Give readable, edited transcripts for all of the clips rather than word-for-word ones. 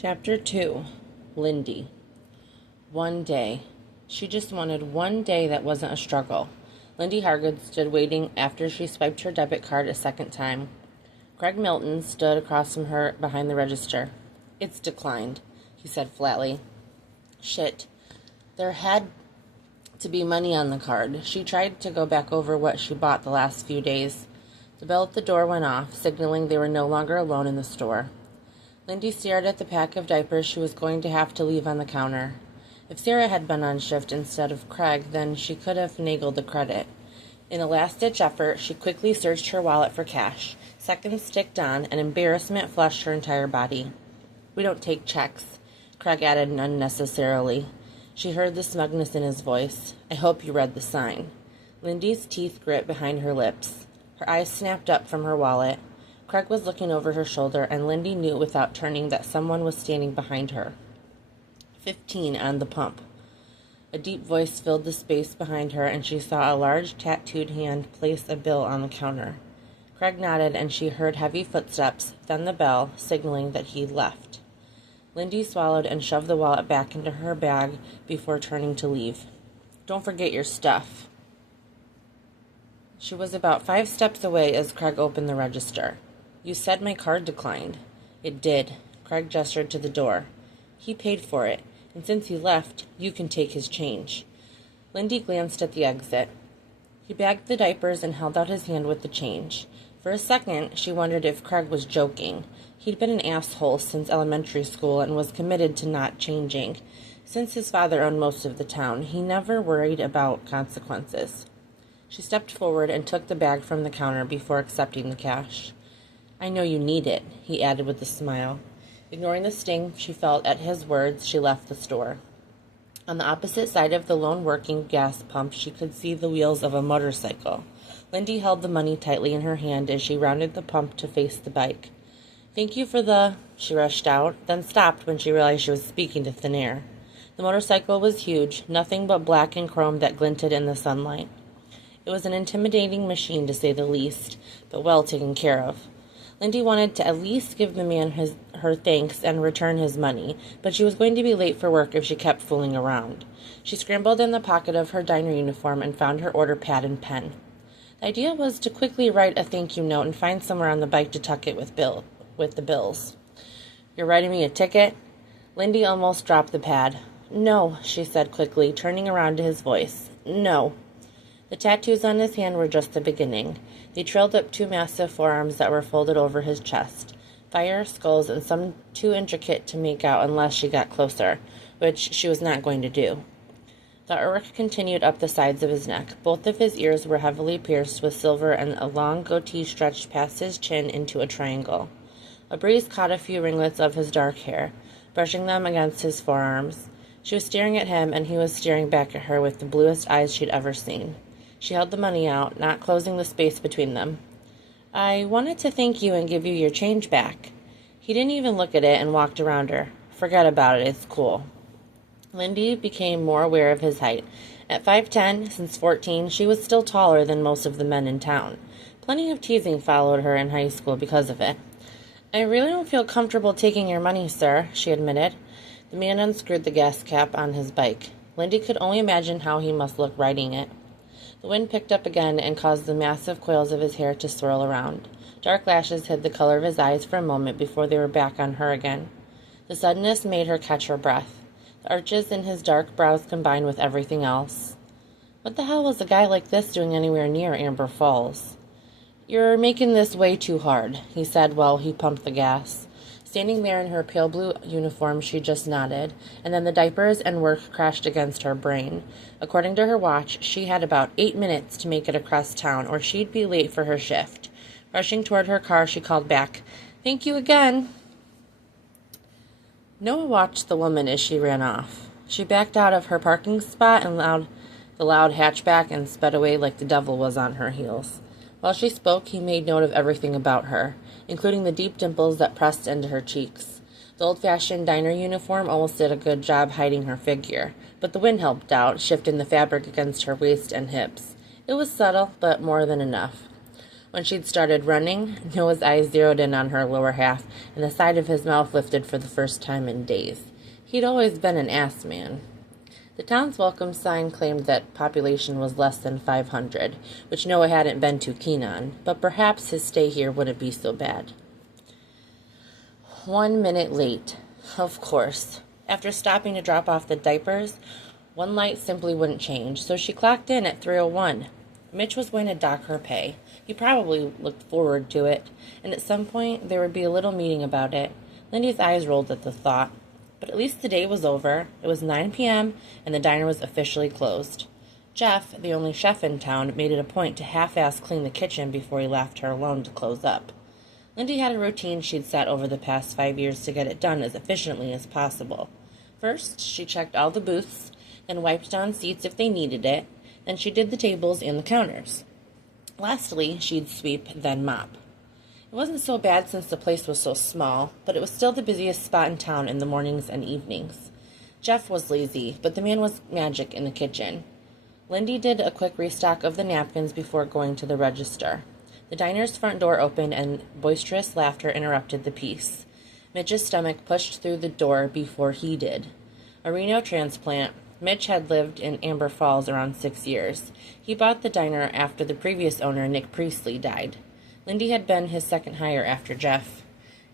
Chapter 2. Lyndie. One day. She just wanted one day that wasn't a struggle. Lyndie Hargood stood waiting after she swiped her debit card a second time. Craig Milton stood across from her behind the register. "It's declined," he said flatly. Shit. There had to be money on the card. She tried to go back over what she bought the last few days. The bell at the door went off, signaling they were no longer alone in the store. Lyndie stared at the pack of diapers she was going to have to leave on the counter. If Sarah had been on shift instead of Craig, then she could have finagled the credit. In a last-ditch effort, she quickly searched her wallet for cash. Seconds ticked on, and embarrassment flushed her entire body. "We don't take checks," Craig added unnecessarily. She heard the smugness in his voice. "I hope you read the sign." Lyndie's teeth grit behind her lips. Her eyes snapped up from her wallet. Craig was looking over her shoulder, and Lyndie knew without turning that someone was standing behind her. 15 on the pump. A deep voice filled the space behind her, and she saw a large tattooed hand place a bill on the counter. Craig nodded, and she heard heavy footsteps, then the bell, signaling that he'd left. Lyndie swallowed and shoved the wallet back into her bag before turning to leave. "Don't forget your stuff." She was about 5 steps away as Craig opened the register. "You said my card declined." "It did." Craig gestured to the door. "He paid for it, and since he left, you can take his change." Lyndie glanced at the exit. He bagged the diapers and held out his hand with the change. For a second, she wondered if Craig was joking. He'd been an asshole since elementary school and was committed to not changing. Since his father owned most of the town, he never worried about consequences. She stepped forward and took the bag from the counter before accepting the cash. "I know you need it," he added with a smile. Ignoring the sting she felt at his words, she left the store. On the opposite side of the lone working gas pump, she could see the wheels of a motorcycle. Lyndie held the money tightly in her hand as she rounded the pump to face the bike. "Thank you for the—" she rushed out, then stopped when she realized she was speaking to thin air. The motorcycle was huge, nothing but black and chrome that glinted in the sunlight. It was an intimidating machine, to say the least, but well taken care of. Lyndie wanted to at least give the man her thanks and return his money, but she was going to be late for work if she kept fooling around. She scrambled in the pocket of her diner uniform and found her order pad and pen. The idea was to quickly write a thank you note and find somewhere on the bike to tuck it with the bills. "You're writing me a ticket?" Lyndie almost dropped the pad. "No," she said quickly, turning around to his voice. "No." The tattoos on his hand were just the beginning. They trailed up 2 massive forearms that were folded over his chest. Fire, skulls, and some too intricate to make out unless she got closer, which she was not going to do. The artwork continued up the sides of his neck. Both of his ears were heavily pierced with silver, and a long goatee stretched past his chin into a triangle. A breeze caught a few ringlets of his dark hair, brushing them against his forearms. She was staring at him, and he was staring back at her with the bluest eyes she'd ever seen. She held the money out, not closing the space between them. "I wanted to thank you and give you your change back." He didn't even look at it and walked around her. "Forget about it, it's cool." Lyndie became more aware of his height. At 5'10", since 14, she was still taller than most of the men in town. Plenty of teasing followed her in high school because of it. "I really don't feel comfortable taking your money, sir," she admitted. The man unscrewed the gas cap on his bike. Lyndie could only imagine how he must look riding it. The wind picked up again and caused the massive coils of his hair to swirl around. Dark lashes hid the color of his eyes for a moment before they were back on her again. The suddenness made her catch her breath. The arches in his dark brows combined with everything else. What the hell was a guy like this doing anywhere near Amber Falls? "You're making this way too hard," he said while he pumped the gas. Standing there in her pale blue uniform, she just nodded, and then the diapers and work crashed against her brain. According to her watch, she had about 8 minutes to make it across town, or she'd be late for her shift. Rushing toward her car, she called back, "Thank you again." Noah watched the woman as she ran off. She backed out of her parking spot and the loud hatchback and sped away like the devil was on her heels. While she spoke, he made note of everything about her, including the deep dimples that pressed into her cheeks. The old-fashioned diner uniform almost did a good job hiding her figure, but the wind helped out, shifting the fabric against her waist and hips. It was subtle, but more than enough. When she'd started running, Noah's eyes zeroed in on her lower half, and the side of his mouth lifted for the first time in days. He'd always been an ass man. The town's welcome sign claimed that population was less than 500, which Noah hadn't been too keen on, but perhaps his stay here wouldn't be so bad. 1 minute late. Of course. After stopping to drop off the diapers, one light simply wouldn't change, so she clocked in at 3:01. Mitch was going to dock her pay. He probably looked forward to it, and at some point there would be a little meeting about it. Lyndie's eyes rolled at the thought. But at least the day was over. It was 9 p.m., and the diner was officially closed. Jeff, the only chef in town, made it a point to half-ass clean the kitchen before he left her alone to close up. Lyndie had a routine she'd set over the past 5 years to get it done as efficiently as possible. First, she checked all the booths, then wiped down seats if they needed it, then she did the tables and the counters. Lastly, she'd sweep, then mop. It wasn't so bad since the place was so small, but it was still the busiest spot in town in the mornings and evenings. Jeff was lazy, but the man was magic in the kitchen. Lyndie did a quick restock of the napkins before going to the register. The diner's front door opened and boisterous laughter interrupted the peace. Mitch's stomach pushed through the door before he did. A renal transplant, Mitch had lived in Amber Falls around 6 years. He bought the diner after the previous owner, Nick Priestley, died. Lyndie had been his second hire after Jeff.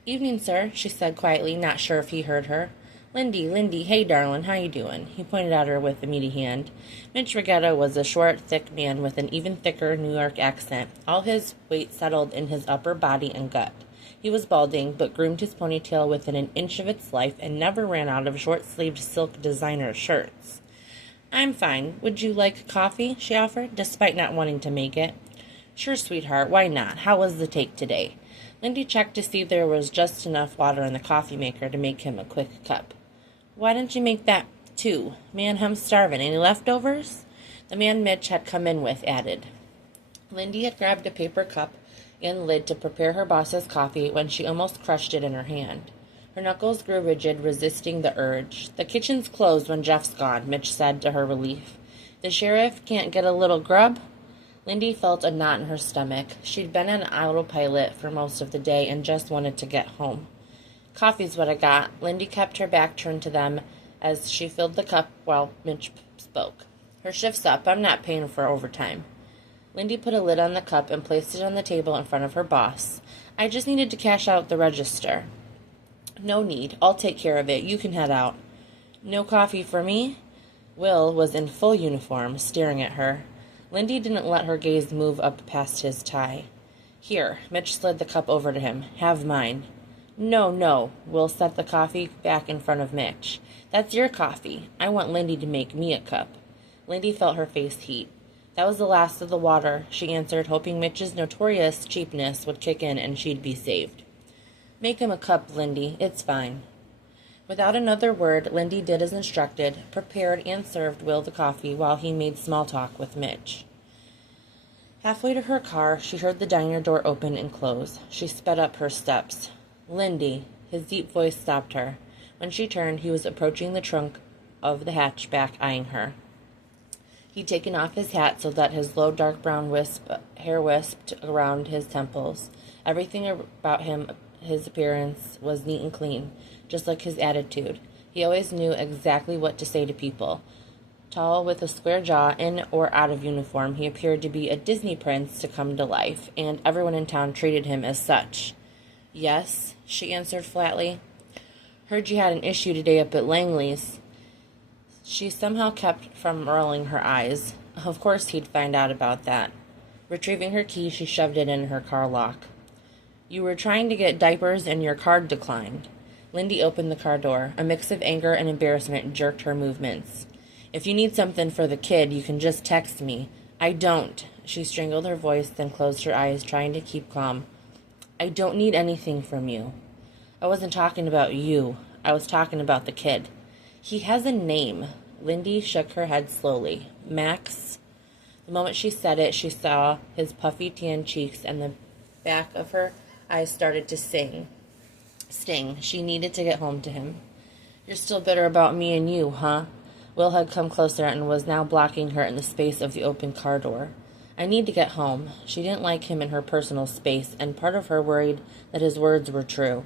"Evening, sir," she said quietly, not sure if he heard her. Lyndie, hey, darlin', how you doin'?" He pointed at her with a meaty hand. Mitch Regatta was a short, thick man with an even thicker New York accent. All his weight settled in his upper body and gut. He was balding, but groomed his ponytail within an inch of its life and never ran out of short-sleeved silk designer shirts. "I'm fine. Would you like coffee?" she offered, despite not wanting to make it. "Sure, sweetheart, why not? How was the take today?" Lyndie checked to see if there was just enough water in the coffee maker to make him a quick cup. "Why didn't you make that, too? Man, I'm starving. Any leftovers?" The man Mitch had come in with added. Lyndie had grabbed a paper cup and lid to prepare her boss's coffee when she almost crushed it in her hand. Her knuckles grew rigid, resisting the urge. "The kitchen's closed when Jeff's gone," Mitch said to her relief. "The sheriff can't get a little grub?" Lyndie felt a knot in her stomach. She'd been on autopilot for most of the day and just wanted to get home. "Coffee's what I got." Lyndie kept her back turned to them as she filled the cup while Mitch spoke. "Her shift's up. I'm not paying for overtime." Lyndie put a lid on the cup and placed it on the table in front of her boss. "I just needed to cash out the register." "No need. I'll take care of it. You can head out." "No coffee for me?" Will was in full uniform, staring at her. Lyndie didn't let her gaze move up past his tie. "Here." Mitch slid the cup over to him. "Have mine." No. Will set the coffee back in front of Mitch. "That's your coffee. I want Lyndie to make me a cup." Lyndie felt her face heat. "That was the last of the water," she answered, hoping Mitch's notorious cheapness would kick in and she'd be saved. "Make him a cup, Lyndie. It's fine." Without another word, Lyndie did as instructed, prepared and served Will the coffee while he made small talk with Mitch. Halfway to her car, she heard the diner door open and close. She sped up her steps. "Lyndie," his deep voice stopped her. When she turned, he was approaching the trunk of the hatchback, eyeing her. He'd taken off his hat so that his low, dark brown hair wisped around his temples. Everything about him, his appearance, was neat and clean, just like his attitude. He always knew exactly what to say to people. Tall, with a square jaw, in or out of uniform, he appeared to be a Disney prince to come to life, and everyone in town treated him as such. "Yes," she answered flatly. "Heard you had an issue today up at Langley's." She somehow kept from rolling her eyes. Of course he'd find out about that. Retrieving her key, she shoved it in her car lock. "You were trying to get diapers and your card declined." Lyndie opened the car door. A mix of anger and embarrassment jerked her movements. "If you need something for the kid, you can just text me." "I don't." She strangled her voice, then closed her eyes, trying to keep calm. "I don't need anything from you." "I wasn't talking about you. I was talking about the kid." "He has a name." Lyndie shook her head slowly. "Max?" The moment she said it, she saw his puffy tan cheeks, and the back of her eyes started to sting. She needed to get home to him. "You're still bitter about me and you, huh?" Will had come closer and was now blocking her in the space of the open car door. I need to get home. She didn't like him in her personal space, and part of her worried that his words were true.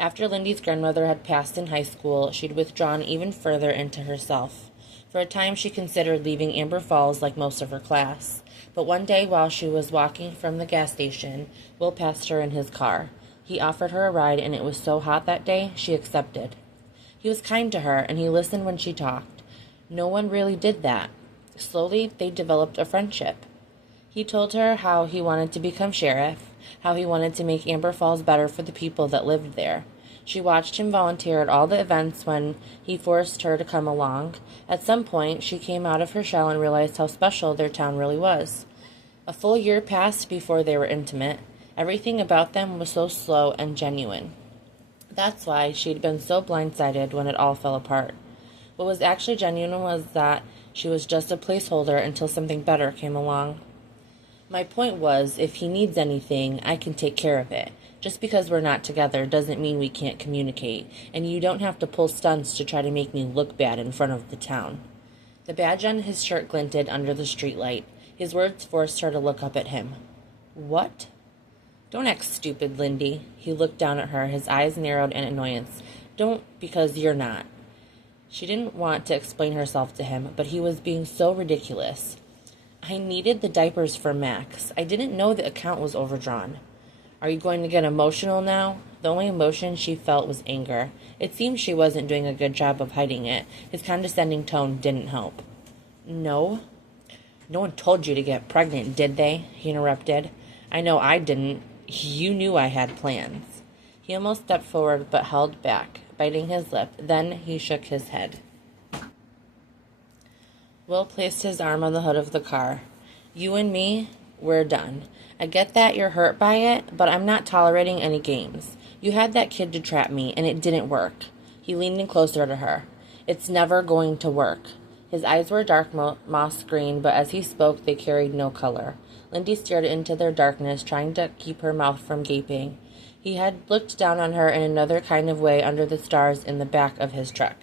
After Lindy's grandmother had passed in high school, she'd withdrawn even further into herself. For a time she considered leaving Amber Falls like most of her class. But one day while she was walking from the gas station, Will passed her in his car. He offered her a ride, and it was so hot that day, she accepted. He was kind to her, and he listened when she talked. No one really did that. Slowly, they developed a friendship. He told her how he wanted to become sheriff, how he wanted to make Amber Falls better for the people that lived there. She watched him volunteer at all the events when he forced her to come along. At some point, she came out of her shell and realized how special their town really was. A full year passed before they were intimate. Everything about them was so slow and genuine. That's why she'd been so blindsided when it all fell apart. What was actually genuine was that she was just a placeholder until something better came along. My point was, if he needs anything, I can take care of it. Just because we're not together doesn't mean we can't communicate, and you don't have to pull stunts to try to make me look bad in front of the town. The badge on his shirt glinted under the streetlight. His words forced her to look up at him. What? Don't act stupid, Lyndie. He looked down at her, his eyes narrowed in annoyance. Don't, because you're not. She didn't want to explain herself to him, but he was being so ridiculous. I needed the diapers for Max. I didn't know the account was overdrawn. Are you going to get emotional now? The only emotion she felt was anger. It seemed she wasn't doing a good job of hiding it. His condescending tone didn't help. No? No one told you to get pregnant, did they? He interrupted. I know I didn't. You knew I had plans. He almost stepped forward but held back, biting his lip. Then he shook his head. Will placed his arm on the hood of the car. You and me, we're done. I get that you're hurt by it, but I'm not tolerating any games. You had that kid to trap me, and it didn't work. He leaned in closer to her. It's never going to work. His eyes were dark moss green, but as he spoke, they carried no color. Lyndie stared into their darkness, trying to keep her mouth from gaping. He had looked down on her in another kind of way under the stars in the back of his truck.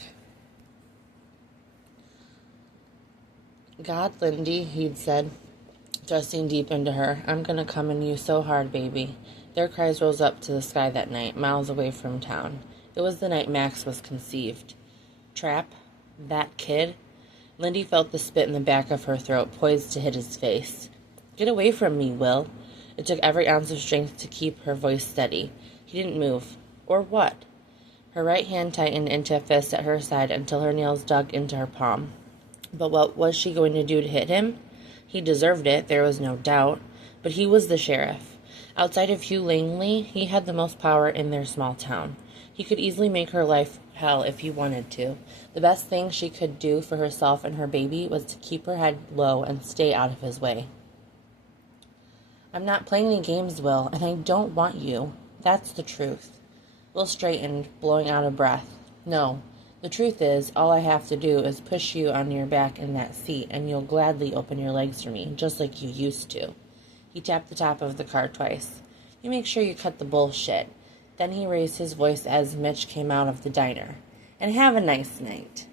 God, Lyndie, he'd said, thrusting deep into her, I'm going to come in you so hard, baby. Their cries rose up to the sky that night, miles away from town. It was the night Max was conceived. Trap? That kid? Lyndie felt the spit in the back of her throat, poised to hit his face. Get away from me, Will. It took every ounce of strength to keep her voice steady. He didn't move. Or what? Her right hand tightened into a fist at her side until her nails dug into her palm. But what was she going to do to hit him? He deserved it, there was no doubt. But he was the sheriff. Outside of Hugh Langley, he had the most power in their small town. He could easily make her life hell if he wanted to. The best thing she could do for herself and her baby was to keep her head low and stay out of his way. I'm not playing any games, Will, and I don't want you. That's the truth. Will straightened, blowing out a breath. No, the truth is, all I have to do is push you on your back in that seat, and you'll gladly open your legs for me, just like you used to. He tapped the top of the car twice. You make sure you cut the bullshit. Then he raised his voice as Mitch came out of the diner. And have a nice night.